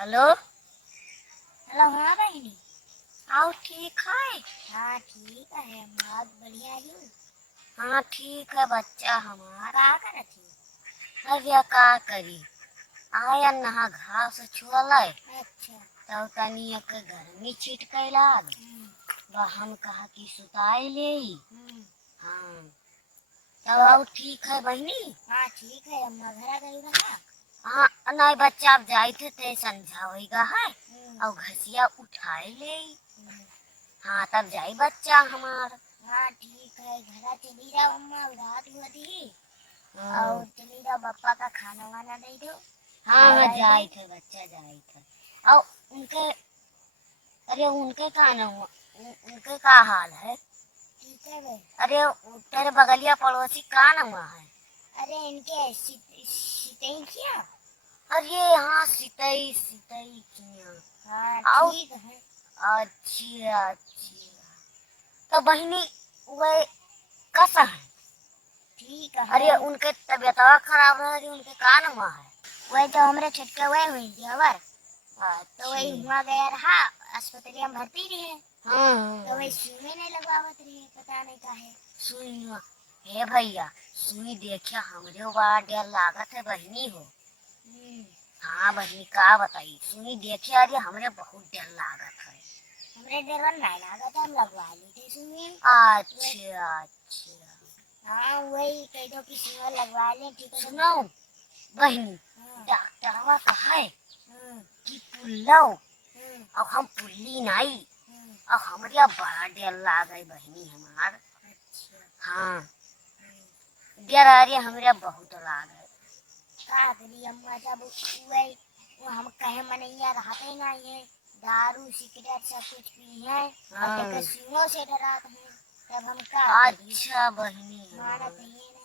Hello. Hello. हाँ बहनी। आओ ठीक है। हाँ ठीक है, बहुत बढ़िया हूँ। हाँ ठीक है बच्चा हमारा। का कर थी? अरे का करी, आया नहा घास छुअल अच्छा। तब तनी एक गर्मी छिट कैला हम कहा कि सुताई ले। हाँ तब आओ ठीक है बहनी। हाँ ठीक है, अम्मा घर आ गई रहा। हाँ नहीं बच्चा अब जाए थे समझावेगा है और घसिया उठाए ले। हाँ तब जाई बच्चा हमार। हाँ ठीक है, घर चली जाओ अम्मा, रात हुआ थी और चली जाओ, पापा का खाना वाना दे दो। हाँ हाँ जाए थे बच्चा जाए थे। और उनके अरे उनके का न हुआ, उनके का हाल है? ठीक है वे। अरे तेरे बगलिया पड़ोसी का न हुआ है? अरे इनके सीते किया। अरे हाँ सितई सितई किया। हाँ आओ ठीक है। अच्छा अच्छा। तो बहनी वे कैसा है? ठीक है। अरे उनके तबीयत खराब रही, उनके का न हुआ है? वही तो हमारे छटके वही हुई थी खबर, तो वही अच्छा। हुआ गया रहा, अस्पताल में भर्ती रहे। तो वही हाँ सुई नहीं लगवावत रही, पता नहीं काहे। सुई हे भैया, सुई देखिया हमरे बड़ा डर लागत है बहनी हो। हाँ बहनी का बताई, सुई देखे अरे हमरे बहुत डर लागत है। हमरे डर नहीं लागत, हम लगवा ली थी सुई। अच्छा अच्छा। हाँ वही कह दो कि सुई लगवा ले, ठीक है। सुनो बहनी, हाँ। डॉक्टरवा कहे हाँ। कि पुल्लो हाँ। अब हम पुल्ली नहीं, हाँ। अब हमरे बड़ा डर लागे बहनी हमार। अच्छा। हाँ डर अरे हमरे बहुत लागे। का करी अम्मा, जब वही वो हम कहे मनैया रहते नहीं है, दारू सिगरेट सब कुछ पी है और हाँ। देखे सुइयों से डराते हैं, तब हम का करी। अच्छा बहनी मानत हमार। नहीं है।